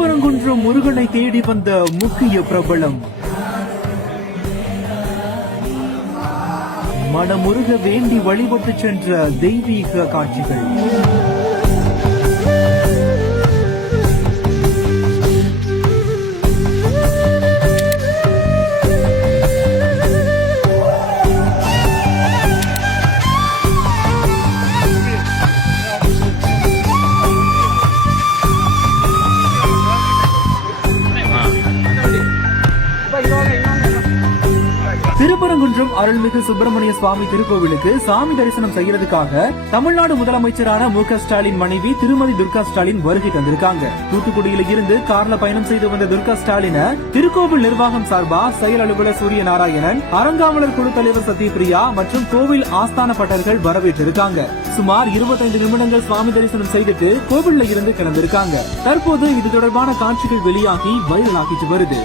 திருப்பரங்குன்றம் முருகனை தேடி வந்த முக்கிய பிரபலம். மனமுருக வேண்டி வழிபட்டு சென்ற தெய்வீக காட்சிகள். திருப்பரங்குன்றம் அருள்மிகு சுப்பிரமணிய சுவாமி திருக்கோவிலுக்கு சாமி தரிசனம் செய்யறதுக்காக தமிழ்நாடு முதலமைச்சரான மு.க. ஸ்டாலின் மனைவி திருமதி துர்கா ஸ்டாலின் வருகை தந்திருக்காங்க. தூத்துக்குடியில இருந்து கார்ல பயணம் செய்து வந்த துர்கா ஸ்டாலின திருக்கோவில் நிர்வாகம் சார்பா செயல் அலுவலர் சூரிய நாராயணன், அறங்காவலர் குழு தலைவர் சத்யபிரியா மற்றும் கோவில் ஆஸ்தான பட்டர்கள் வரவேற்றிருக்காங்க. சுமார் 25 நிமிடங்கள் சுவாமி தரிசனம் செய்துட்டு கோவில்ல இருந்து கிளம்பிருக்காங்க. தற்போது இது தொடர்பான காட்சிகள் வெளியாகி வைரலாகிட்டு வருது.